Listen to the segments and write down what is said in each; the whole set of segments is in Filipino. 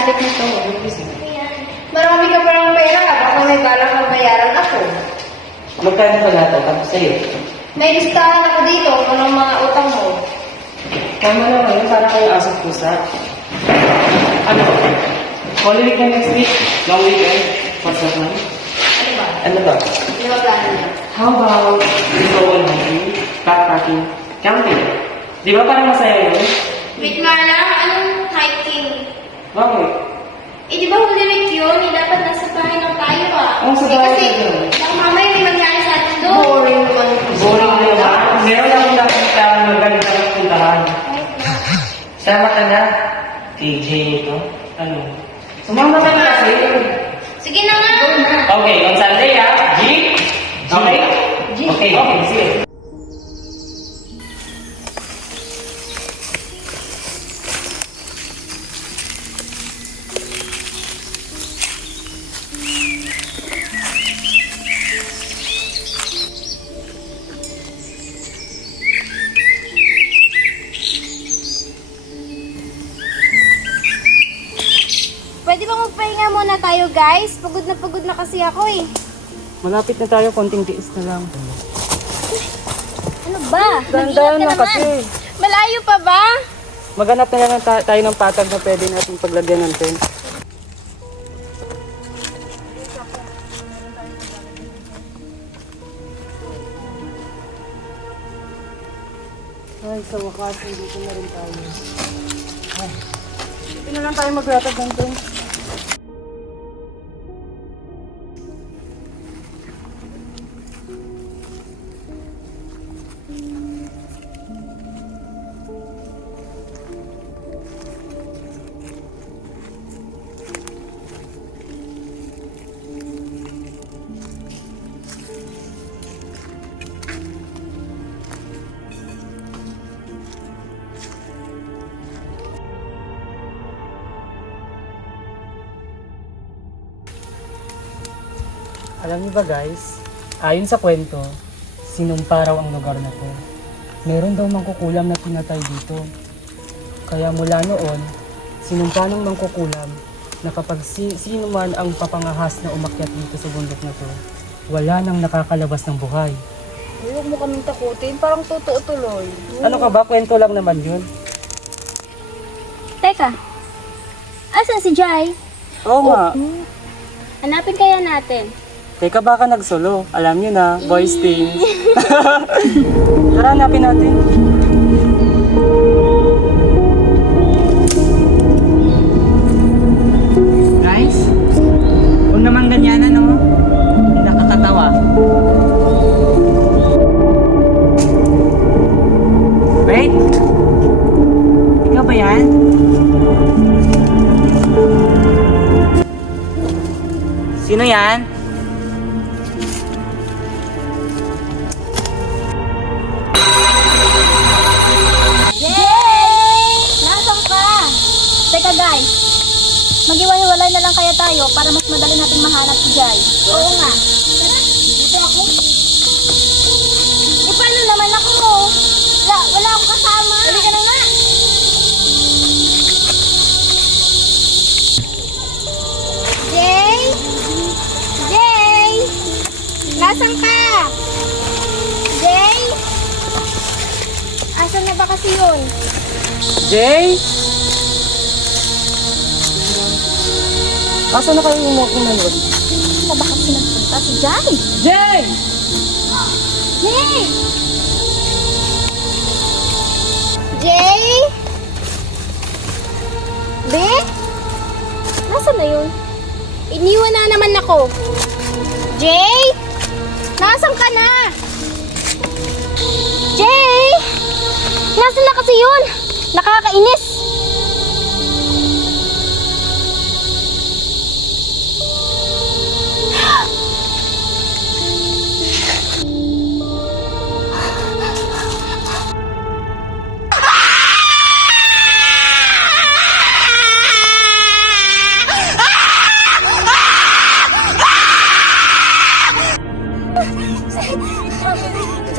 adik nito. Marami ka parang pera. Baka may balang kang bayaran ako. Magkano ba lahat ito? Tapos sa'yo. May listahan ako dito kung anong mga utang mo. Tama na ngayon, para kayo asap pusa. Ano? Holy Week na next week? Long weekend? What's up, man? Ano ba? Ano ba? Hindi ba plano niya? How about solo hiking, backpacking, camping? Di ba parang masaya yun? Wait nga lang, anong hiking? Bakit? Eh, di ba Holy Week yun? Eh, dapat nasa bahay lang tayo ah. Oo, sa Eh, bahay kasi, tayo. baka mamaya may mangyari sa atin doon. Boring naman. Boring naman. Meron akong nakita ang maganda ng puntahan. Sama ka na. TJ ito. Ano? Sumama ka na kasi. Sige na nga. Okay, on Sunday G? Okay? G. Okay, sige. Pwede ba magpahinga muna tayo, guys? Pagod na kasi ako eh. Malapit na tayo, konting tiis na lang. Ano ba? Ganda na kasi. Malayo pa ba? Maghanap na lang tayo ng patag na pwede natin paglagyan ng tent. Ay, sa wakas, dito na rin tayo. Ay, dito na lang tayo maglatag ng tent. Alam niyo ba guys, ayon sa kwento, sinumpa raw ang lugar na to. Meron daw mangkukulam na pinatay dito. Kaya mula noon, sinumpa ng mangkukulam na kapag sino man ang papangahas na umakyat dito sa bundok na to, wala nang nakakalabas ng buhay. Huwag mo kaming takutin. Parang totoo tuloy. Ano ka ba? Kwento lang naman yun. Teka, asan si Jai? Oo nga. Hanapin kaya natin. Teka baka nagsolo. Alam niyo na, boys things. Tara, hanapin natin. Guys, kung naman ganyan ano, nakakatawa. Wait! Ikaw ba yan? Sino yan? Nasaan ka? Teka guys, maghiwa-hiwalay na lang kaya tayo para mas madali natin mahanap si Jai. Oo nga. Dito ako. Eh paano naman ako? Wala akong kasama. Dali ka na nga. Jay? Jay? Nasaan ka? Jay? Asan na ba kasi yun? Jay? Asa na kayo umunod? Saan na ba kasi nagpunta si Jai? Jay! Jay! Jay? Be? Nasaan na yun? Iniwan na naman ako. Jay? Nasaan ka na? Jay? Nasaan na kasi yun? Nakakainis.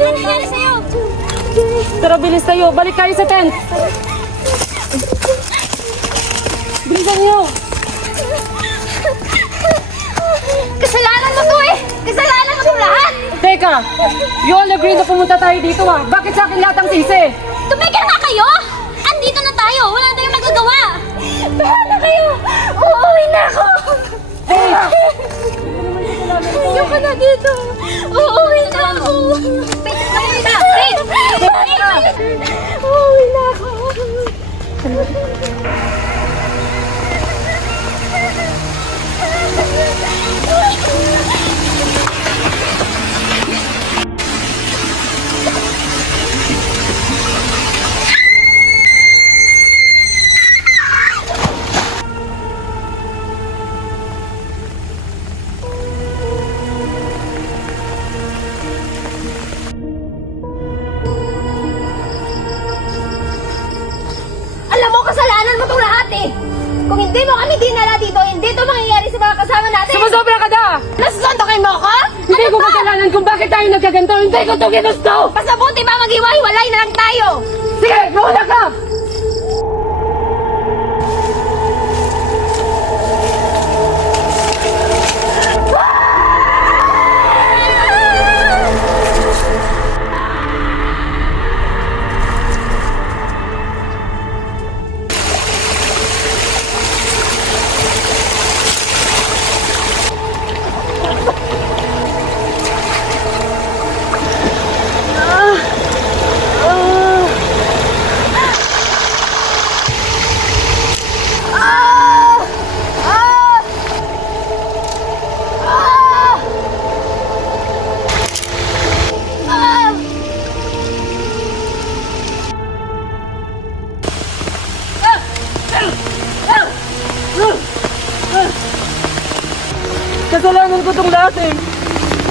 Jay, nangyari sa'yo? Tara, bilis tayo. Balik kayo sa tent. Bilisan niyo. Kasalanan mo to eh! Kasalanan mo to lahat! Teka! You all agree na pumunta tayo dito ah. Bakit sa akin lahat ang sisi? Tumigil nga kayo! Andito na tayo! Wala na tayong magagawa! Bahala kayo! Uuwi na ako! Hey! Ayoko na dito! Uuwi na ako! Wait! Uuwi na ako! Alam mo, kasalanan mo itong lahat eh! Kung hindi mo kami dinala dito, hindi ito mangyayari sa mga kasama natin! Sumusobra ka na! Nasusuntokin mo ako? Hindi ko kasalanan kung bakit tayo nagkaganto. Hindi ko to ginusto! Mas mabuti ba maghiwa-hiwalay na lang tayo? Sige, mauna ka! Kasalanan ko tong lahat eh.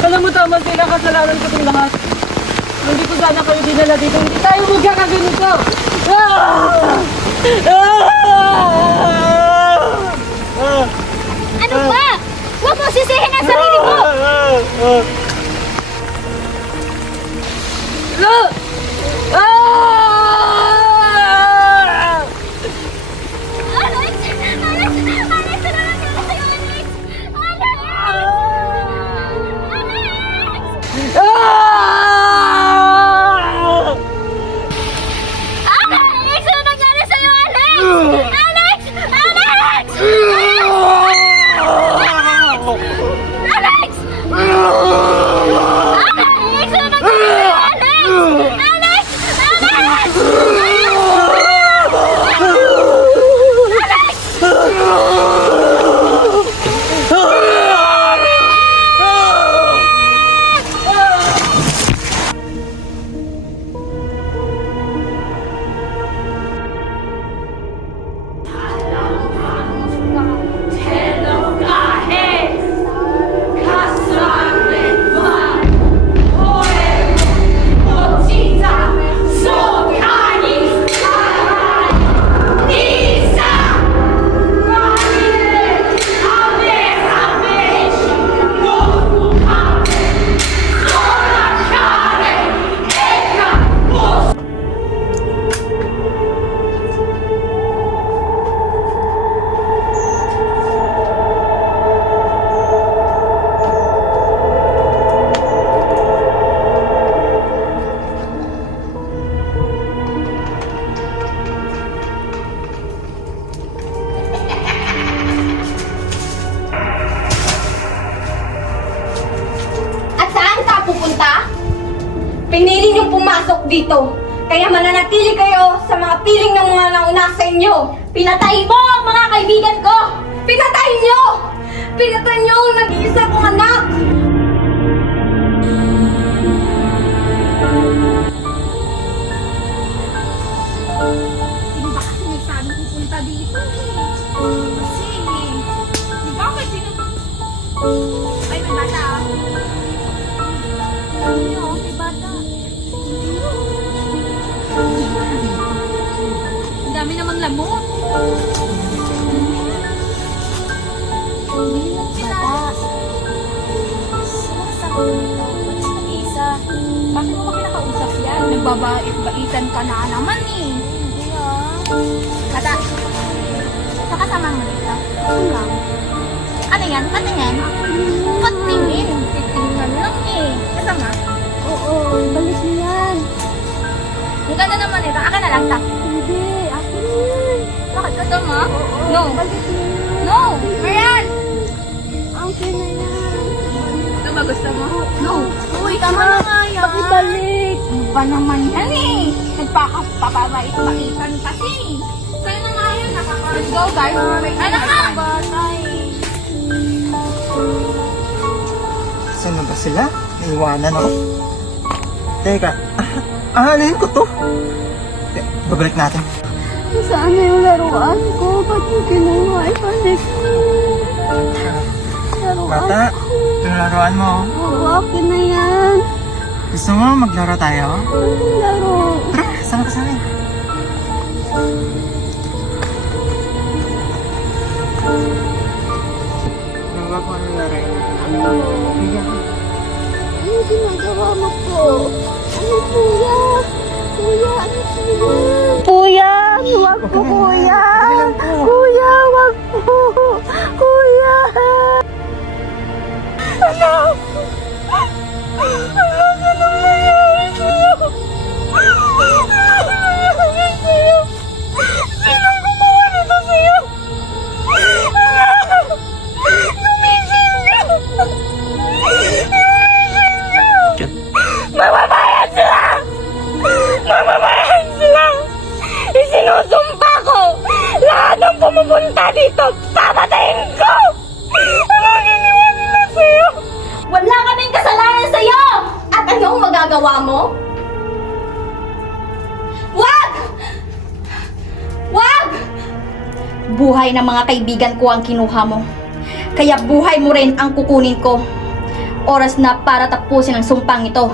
Alam mo tama sila, kasalanan ko tong lahat. Hindi ko sana kayo dinala dito. Hindi tayo magkakaganito. Ano ba? Huwag mo sisihin ang sarili mo! Alex! Alex! Alex! Salamat ka na sa'yo, Alex! Alex! Alex! Alex! Ano nangyari sa'yo, Alex? Alex! Alex! Alex! Alex! Ano nangyari sa'yo, Alex? Alex! Alex! At saan ka pupunta? Pinili niyong pumasok dito. Kaya mananatili kayo sa mga piling ng mga nauna sa inyo. Pinatay mo ang mga kaibigan ko! Pinatay niyo! Pinatay niyo ang nag-iisa kong anak! Hindi ba kasi nagsabing pupunta dito? Kasi, di ba kasi ay, may bata ah. Ano, may bata. Ang dami namang lamok. Bata. Sinasabi nito, ba't nag-iisa? Bakit mo ba pinakausap yan? Nagbabait-baitan ka na naman eh. Hindi ah. Bata, pakasama mo dito. Lang. Ano yan? Patingin? Patingin? Titingnan lang eh. Kasama? Oo, balik mo yan. Ang ganda naman ito. Akin na lang ta. Hindi, akin yan. Bakit kasama? No. Balik mo yan. No! Marian! Akin na yan. Ito ba gusto mo? No. Uy, tama na nga yan. Pakibalik. Ano ba naman yan eh? Nagpapabait-baitan kasi. Sa'yo na nga yan. Let's go guys. Ano nga? Batay. Saan na ba sila? Naiwanan ako. Teka, ahalin ko to. Babalik natin. Saan na yung laruan ko? Ba't yung kinuha? Ibalik mo. Laruan Bata, ko. ito yung laruan mo. Oo, akin na yan. Gusto mo maglaro tayo? Anong laro? Tara, sama ka sa akin. Huwag mo nang laro. Ano ginagawa mo po? Ano kuya? Kuya, ano kuya? Kuya, wag po kuya. Kuya, wag po. Kuya. Ano? Ano nangyayari sa'yo? Ano nangyayari sa'yo? Sinong gumawa nito sa'yo? Gumising ka! Mamamayad sila! Mamamayad sila! Isinusumpa ko! Lahat ng pumupunta dito, papatayin ko! Anong ginawa nila sa'yo? Wala kaming kasalanan sa'yo! At anong magagawa mo? Wag! Wag! Buhay ng mga kaibigan ko ang kinuha mo. Kaya buhay mo rin ang kukunin ko. Oras na para tapusin ang sumpang ito.